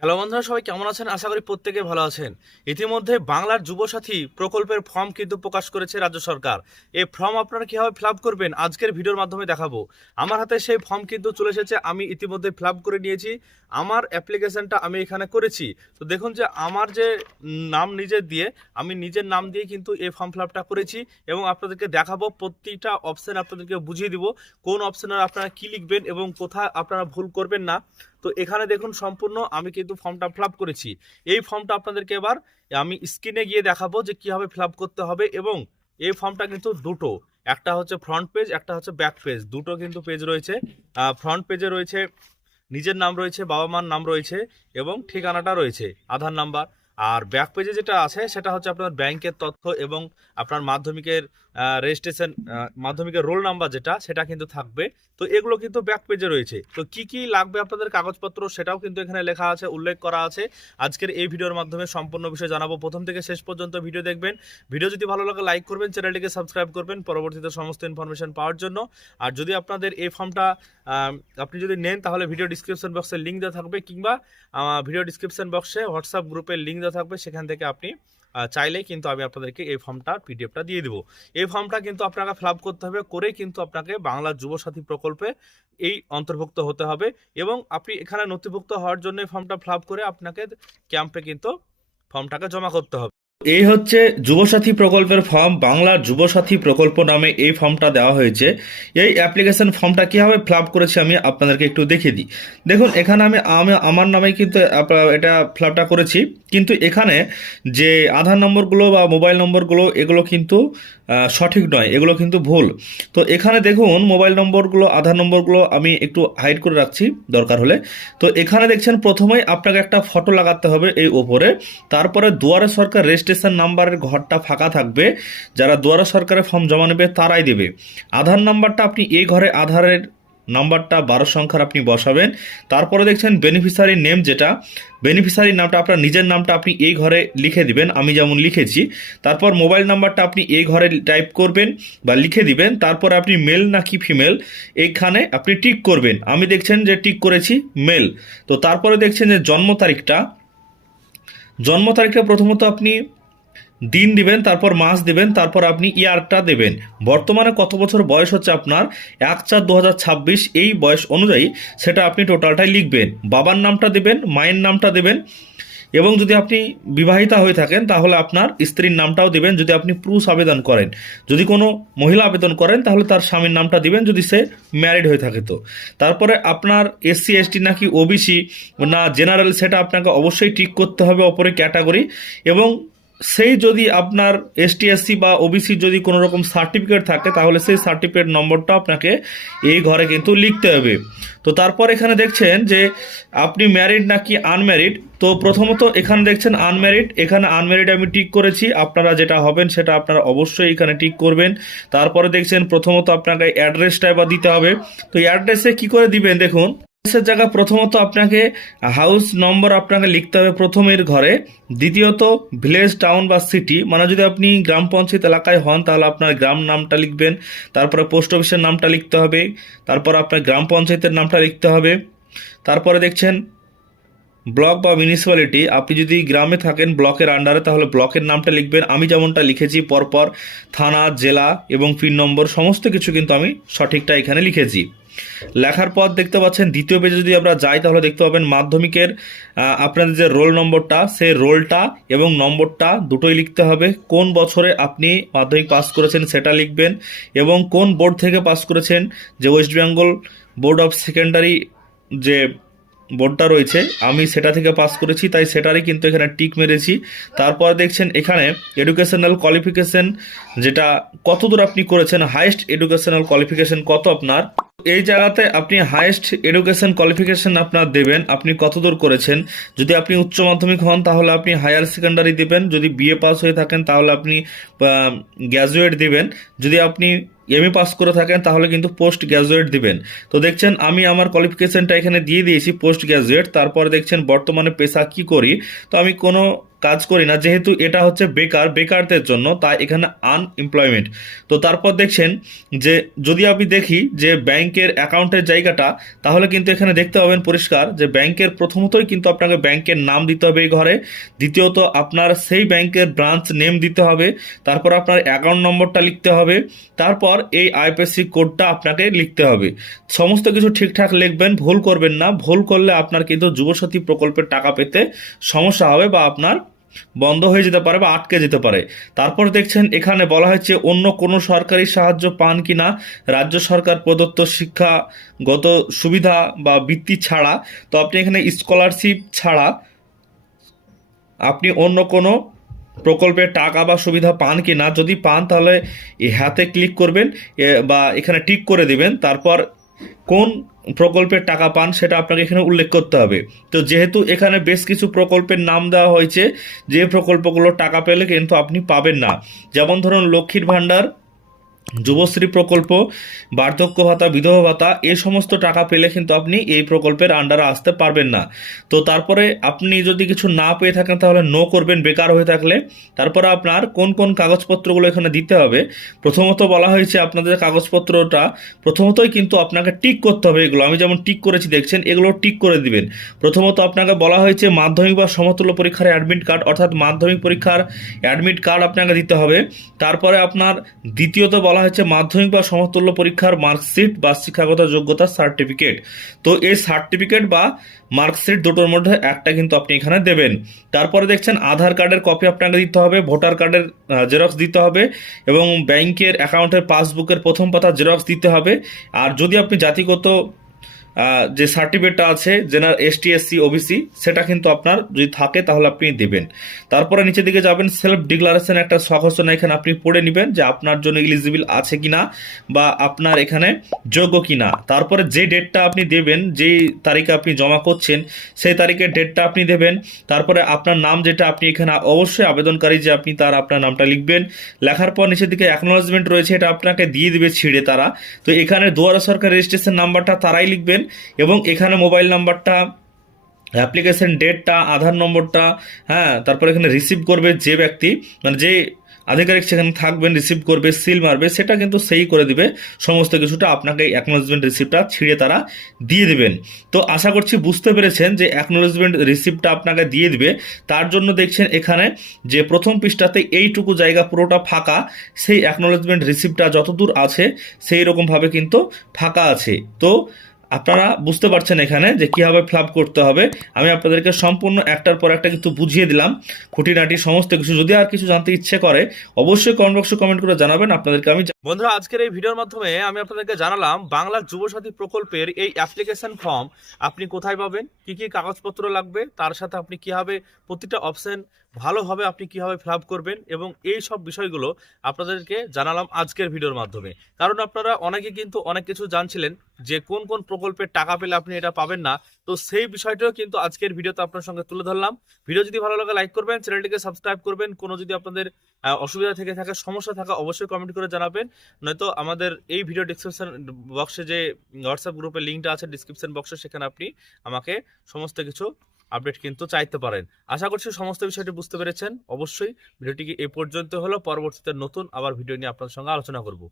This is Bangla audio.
হ্যালো বন্ধুরা, সবাই কেমন আছেন? আশা করি প্রত্যেকে ভালো আছেন। ইতিমধ্যে বাংলার যুবসাথী প্রকল্পের ফর্ম কিন্তু প্রকাশ করেছে রাজ্য সরকার। এই ফর্ম আপনারা কীভাবে ফিল আপ করবেন? আজকের ভিডিওর মাধ্যমে দেখাবো। আমার হাতে সেই ফর্ম কিন্তু চলে এসেছে, আমি ইতিমধ্যে ফিল করে নিয়েছি। আমার অ্যাপ্লিকেশনটা আমি এখানে করেছি। তো দেখুন যে, আমার যে নাম নিজের দিয়ে, আমি নিজের নাম দিয়ে কিন্তু এই ফর্ম ফিল করেছি এবং আপনাদেরকে দেখাবো প্রতিটা অপশান আপনাদেরকে বুঝিয়ে দিব, কোন অপশানে আপনারা কী লিখবেন এবং কোথায় আপনারা ভুল করবেন না। তো এখানে দেখুন সম্পূর্ণ আমি কিন্তু ফর্মটা ফিল করেছি। এই ফর্মটা আপনাদেরকে এবার আমি স্ক্রিনে গিয়ে দেখাবো যে কীভাবে ফিল করতে হবে এবং এই ফর্মটা কিন্তু দুটো। একটা হচ্ছে ফ্রন্ট পেজ একটা হচ্ছে ব্যাক পেজ দুটো কিন্তু পেজ রয়েছে। ফ্রন্ট পেজে রয়েছে, নিজের নাম রয়েছে, বাবা মার নাম রয়েছে এবং ঠিকানাটা রয়েছে। আধার নাম্বার আর ব্যাক পেজে যেটা আছে, সেটা হচ্ছে আপনার ব্যাংকের তথ্য এবং আপনার মাধ্যমিকের রেজিস্ট্রেশন মাধ্যমিকের রোল নাম্বার যেটা, সেটা কিন্তু থাকবে। তো এগুলো কিন্তু ব্যাক পেজে রয়েছে। তো কি কি লাগবে আপনাদের কাগজপত্র, সেটাও কিন্তু এখানে লেখা আছে, উল্লেখ করা আছে। আজকের এই ভিডিওর মাধ্যমে সম্পূর্ণ বিষয় জানাব। প্রথম থেকে শেষ পর্যন্ত ভিডিও দেখবেন। ভিডিও যদি ভালো লাগে লাইক করবেন, চ্যানেলটিকে সাবস্ক্রাইব করবেন। পরবর্তীতে সমস্ত ইনফরমেশন পাওয়ার জন্য। আর যদি আপনাদের এই ফর্মটা আপনি যদি নেন, তাহলে ভিডিও ডিসক্রিপশন বক্সে লিঙ্ক দেওয়া থাকবে, কিংবা ভিডিও ডিসক্রিপশন বক্সে হোয়াটসঅ্যাপ গ্রুপের লিঙ্ক দেওয়া থাকবে, সেখান থেকে আপনি চাইলেই কিন্তু আমি আপনাদেরকে এই ফর্মটা, পিডিএফটা দিয়ে দেবো। এই ফর্মটা কিন্তু আপনাকে ফিল আপ করতে হবে, করে কিন্তু আপনাকে বাংলা যুবসাথী প্রকল্পে এই অন্তর্ভুক্ত হতে হবে এবং আপনি এখানে নথিভুক্ত হওয়ার জন্য ফর্মটা ফিল করে আপনাকে ক্যাম্পে কিন্তু ফর্মটাকে জমা করতে হবে। এই হচ্ছে যুবসাথী প্রকল্পের ফর্ম, বাংলা যুবসাথী প্রকল্প নামে এই ফর্মটা দেওয়া হয়েছে। এই অ্যাপ্লিকেশন ফর্মটা কীভাবে ফিল করেছি আমি আপনাদেরকে একটু দেখিয়ে দিই। দেখুন, এখানে আমি আমি, আমার নামে কিন্তু এটা ফিল করেছি। কিন্তু এখানে যে আধার নম্বরগুলো বা মোবাইল নম্বরগুলো, এগুলো কিন্তু সঠিক নয়, এগুলো কিন্তু ভুল। তো এখানে দেখুন মোবাইল নম্বরগুলো, আধার নম্বরগুলো আমি একটু হাইড করে রাখছি, দরকার হলে। তো এখানে দেখছেন, প্রথমেই আপনাকে একটা ফটো লাগাতে হবে এই ওপরে তারপরে দুয়ারে সরকার রেজিস্ট্রেশন নাম্বারের ঘরটা ফাঁকা থাকবে, যারা দুয়ারে সরকারের ফর্ম জমা নেবে তারাই দেবে। আধার নাম্বারটা আপনি এই ঘরে আধারের নাম্বারটা বারো সংখ্যার আপনি বসাবেন। তারপরে দেখছেন বেনিফিসারি নেম যেটা বেনিফিসারি নামটা আপনার নিজের নামটা আপনি এই ঘরে লিখে দিবেন, আমি যেমন লিখেছি। তারপর মোবাইল নাম্বারটা আপনি এই ঘরে টাইপ করবেন বা লিখে দিবেন, তারপর আপনি মেল নাকি ফিমেল এইখানে আপনি টিক করবেন। আমি দেখছেন যে টিক করেছি মেল তো তারপরে দেখছেন যে জন্ম তারিখটা জন্ম তারিখটা প্রথমত আপনি দিন দিবেন, তারপর মাস দিবেন, তারপর আপনি ইয়ারটা দেবেন। বর্তমানে কত বছর বয়স হচ্ছে আপনার? এক চার দু এই বয়স অনুযায়ী সেটা আপনি টোটালটাই লিখবেন। বাবার নামটা দেবেন, মায়ের নামটা দেবেন। এবং যদি আপনি বিবাহিতা হয়ে থাকেন, তাহলে আপনার স্ত্রীর নামটাও দিবেন যদি আপনি পুরুষ আবেদন করেন। যদি কোনো মহিলা আবেদন করেন, তাহলে তার স্বামীর নামটা দিবেন যদি সে ম্যারিড হয়ে থাকে তো। তারপরে আপনার এসসি, এসটি নাকি ওবিসি না জেনারেল, সেটা আপনাকে অবশ্যই ঠিক করতে হবে অপরে ক্যাটাগরি। এবং সেই যদি আপনার এসটি এসসি বা ওবিসি যদি কোনো রকম সার্টিফিকেট থাকে, তাহলে সেই সার্টিফিকেট নম্বরটা আপনাকে এই ঘরে কিন্তু লিখতে হবে। তো তারপর এখানে দেখছেন যে আপনি ম্যারিড নাকি আনম্যারিড তো প্রথমত এখানে দেখছেন আনম্যারিড এখানে আনম্যারিড আমি টিক করেছি। আপনারা যেটা হবেন সেটা আপনারা অবশ্যই এখানে টিক করবেন। তারপরে দেখছেন প্রথমত আপনাকে অ্যাড্রেসটা এবার দিতে হবে। তো অ্যাড্রেসে কি করে দিবেন? দেখুন। অ্যাড্রেসের জায়গা প্রথমত আপনাকে হাউস নম্বর আপনাকে লিখতে হবে প্রথমের ঘরে। দ্বিতীয়ত, ভিলেজ টাউন বা সিটি। মানে যদি আপনি গ্রাম পঞ্চায়েত এলাকায় হন, তাহলে আপনার গ্রাম নামটা লিখবেন। তারপরে পোস্ট অফিসের নামটা লিখতে হবে। তারপর আপনার গ্রাম পঞ্চায়েতের নামটা লিখতে হবে। তারপরে দেখছেন, ব্লক বা মিউনিসিপ্যালিটি। আপনি যদি গ্রামে থাকেন ব্লকের আন্ডারে, তাহলে ব্লকের নামটা লিখবেন। আমি যেমনটা লিখেছি, পরপর থানা, জেলা এবং পিন নম্বর, সমস্ত কিছু কিন্তু আমি সঠিকটা এখানে লিখেছি। লেখার পর দেখতে পাচ্ছেন। দ্বিতীয় পেজে যদি আমরা যাই, তাহলে দেখতে পাবেন মাধ্যমিকের আপনাদের যে রোল নম্বরটা, সেই রোলটা এবং নম্বরটা দুটোই লিখতে হবে। কোন বছরে আপনি মাধ্যমিক পাস করেছেন সেটা লিখবেন এবং কোন বোর্ড থেকে পাস করেছেন, যে West Bengal board of secondary যে বোর্ডটা রয়েছে, আমি সেটা থেকে পাস করেছি, তাই সেটারই কিন্তু এখানে টিক মেরেছি। তারপর দেখছেন এখানে এডুকেশনাল কোয়ালিফিকেশন যেটা কতদূর আপনি করেছেন হাইয়েস্ট এডুকেশনাল কোয়ালিফিকেশন কত আপনার? এই জায়গাতে আপনি হাইয়েস্ট এডুকেশন কোয়ালিফিকেশন আপনার দেবেন, আপনি কতদূর করেছেন? যদি আপনি উচ্চ মাধ্যমিক হন, তাহলে আপনি হায়ার সেকেন্ডারি দেবেন। যদি বিএ পাস হয়ে থাকেন, তাহলে আপনি গ্র্যাজুয়েট দিবেন। যদি আপনি এমএ পাস করে থাকেন, তাহলে কিন্তু পোস্ট গ্র্যাজুয়েট দিবেন। তো দেখছেন, আমি আমার কোয়ালিফিকেশনটা এখানে দিয়ে দিয়েছি পোস্ট গ্র্যাজুয়েট তারপর দেখছেন, বর্তমানে পেশা কি করি? তো আমি কোনো কাজ করি না, যেহেতু এটা হচ্ছে বেকার, বেকারদের জন্য, তাই এখানে আনএমপ্লয়মেন্ট তো তারপর দেখছেন যে, যদি আপনি দেখি যে ব্যাংকের অ্যাকাউন্টের জায়গাটা, তাহলে কিন্তু এখানে দেখতে পাবেন পরিষ্কার যে ব্যাংকের প্রথমতই কিন্তু আপনাকে ব্যাংকের নাম দিতে হবে এই ঘরে, দ্বিতীয়ত আপনার সেই ব্যাংকের ব্রাঞ্চ নেম দিতে হবে, তারপর আপনার অ্যাকাউন্ট নম্বরটা লিখতে হবে, তারপর এই আইপিএসসি কোডটা আপনাকে লিখতে হবে। সমস্ত কিছু ঠিকঠাক লিখবেন, ভুল করবেন না, ভুল করলে আপনার কিন্তু যুবসাথী প্রকল্পের টাকা পেতে সমস্যা হবে বা আপনার বন্ধ হয়ে যেতে পারে বা আটকে যেতে পারে। তারপর দেখছেন এখানে বলা হয়েছে অন্য কোনো সরকারি সাহায্য পান কিনা রাজ্য সরকার প্রদত্ত শিক্ষাগত সুবিধা বা বৃত্তি ছাড়া। তো আপনি এখানে স্কলারশিপ ছাড়া আপনি অন্য কোনো প্রকল্পের টাকা বা সুবিধা পান কি না? যদি পান তাহলে হাতে ক্লিক করবেন বা এখানে টিক করে দিবেন। তারপর কোন প্রকল্পের টাকা পান, সেটা আপনাকে এখানে উল্লেখ করতে হবে। তো যেহেতু এখানে বেশ কিছু প্রকল্পের নাম দেওয়া হয়েছে, যে প্রকল্পগুলো টাকা পেলে কিন্তু আপনি পাবেন না। যেমন ধরুন লক্ষ্মীর ভাণ্ডার যুবশ্রী প্রকল্প, বার্ধক্য ভাতা, বিধবা ভাতা এই সমস্ত টাকা পেলে কিন্তু আপনি এই প্রকল্পের আন্ডারে আসতে পারবেন না। তো তারপরে আপনি যদি কিছু না পেয়ে থাকেন তাহলে নো করবেন, বেকার হয়ে থাকলে। তারপরে আপনার কোন কোন কাগজপত্রগুলো এখানে দিতে হবে? প্রথমত বলা হয়েছে আপনাদের কাগজপত্রটা, প্রথমতই কিন্তু আপনাকে টিক করতে হবে এগুলো। আমি যেমন টিক করেছি, দেখছেন? এগুলো টিক করে দিবেন। প্রথমত আপনাকে বলা হয়েছে মাধ্যমিক বা সমতুল্য পরীক্ষার অ্যাডমিট কার্ড অর্থাৎ মাধ্যমিক পরীক্ষার অ্যাডমিট কার্ড আপনাকে দিতে হবে। তারপরে আপনার দ্বিতীয়ত বলা হয়েছে মাধ্যমিক বা সমতুল্য পরীক্ষার মার্কশিট বা শিক্ষাগত যোগ্যতা সার্টিফিকেট। তো এই সার্টিফিকেট বা মার্কশিট দুটোর মধ্যে একটা কিন্তু আপনি এখানে দেবেন। তারপরে দেখছেন আধার কার্ডের কপি আপনাকে দিতে হবে, ভোটার কার্ডের জেরক্স দিতে হবে এবং ব্যাংকের অ্যাকাউন্টের পাসবুকের প্রথম পাতা জেরক্স দিতে হবে। আর যদি আপনি জাতিগত যে সার্টিফিকেটটা আছে জেনার এসটি এসসি ওবিসি সেটা কিন্তু আপনার যদি থাকে তাহলে আপনি দেবেন। তারপরে নিচের দিকে যাবেন সেলফ ডিক্লারেশন একটা স্বঘোষণা এখানে আপনি পড়ে নেবেন যে আপনার জন্য এলিজিবল আছে কিনা বা আপনার এখানে যোগ্য কিনা। তারপরে যে ডেটটা আপনি দেবেন, যেই তারিখে আপনি জমা করছেন, সেই তারিখের ডেটটা আপনি দেবেন। তারপরে আপনার নাম যেটা আপনি এখানে অবশ্যই আবেদনকারী যে আপনি তার আপনার নামটা লিখবেন। লেখার পর নিচের দিকে অ্যাকনোলজমেন্ট রয়েছে, এটা আপনাকে দিয়ে দিবে ছিঁড়ে তারা। তো এখানে দুয়ারা সরকার রেজিস্ট্রেশন নাম্বারটা তারাই লিখবেন। এবং এখানে মোবাইল নাম্বারটা, অ্যাপ্লিকেশন ডেটটা, আধার নম্বরটা হ্যাঁ তারপর এখানে রিসিভ করবে যে ব্যক্তি মানে যে আধিকারিক সেখানে থাকবেন রিসিভ করবে সিল মারবে, সেটা কিন্তু সেই করে দিবে। সমস্ত কিছুটা আপনাকে অ্যাকনোলজমেন্ট রিসিপ্টটা ছিঁড়ে তারা দিয়ে দিবেন। তো আশা করছি বুঝতে পেরেছেন যে অ্যাকনোলজমেন্ট রিসিপ্টটা আপনাকে দিয়ে দিবে। তার জন্য দেখছেন এখানে যে প্রথম পৃষ্ঠাতে এইটুকু জায়গা পুরোটা ফাঁকা, সেই অ্যাকনোলজমেন্ট রিসিপ্টটা যতদূর আছে, সেই রকমভাবে কিন্তু ফাঁকা আছে। তো আপনারা বুঝতে পারছেন এখানে যে কীভাবে ফ্লাপ করতে হবে। আমি আপনাদেরকে সম্পূর্ণ একটার পর একটা কিন্তু বুঝিয়ে দিলাম। খুঁটিনাটি, সমস্ত কিছু যদি আর কিছু জানতে ইচ্ছে করে, অবশ্যই কমেন্ট বক্সে কমেন্ট করে জানাবেন। আপনাদেরকে আমি বন্ধুরা, আজকের এই ভিডিওর মাধ্যমে আমি আপনাদেরকে জানালাম বাংলার যুবসাথী প্রকল্পের এই অ্যাপ্লিকেশন ফর্ম আপনি কোথায় পাবেন, কি কি কাগজপত্র লাগবে, তার সাথে আপনি কীভাবে প্রতিটা অপশন ভালোভাবে আপনি কীভাবে ফিল করবেন এবং এই সব বিষয়গুলো আপনাদেরকে জানালাম আজকের ভিডিওর মাধ্যমে। কারণ আপনারা অনেকে কিন্তু অনেক কিছু জানছিলেন যে কোন কোন প্রকল্পের টাকা পেলে আপনি এটা পাবেন না, তো সেই বিষয়টাও কিন্তু আজকের ভিডিওতে আপনার সঙ্গে তুলে ধরলাম। ভিডিও যদি ভালো লাগে লাইক করবেন, চ্যানেলটিকে সাবস্ক্রাইব করবেন, কোনো যদি আপনাদের অসুবিধা থেকে থাকে, সমস্যা থাকা, অবশ্যই কমেন্ট করে জানাবেন। নয়তো আমাদের এই ভিডিও ডিসক্রিপশন বক্সে যে হোয়াটসঅ্যাপ গ্রুপের লিঙ্কটা আছে ডিসক্রিপশন বক্সে সেখানে আপনি আমাকে সমস্ত কিছু আপডেট কিন্তু চাইতে পারেন। আশা করছি সমস্ত বিষয়টি বুঝতে পেরেছেন। অবশ্যই ভিডিওটি এ পর্যন্ত হলো, পরবর্তীতে নতুন আবার ভিডিও নিয়ে আপনার সঙ্গে আলোচনা করব।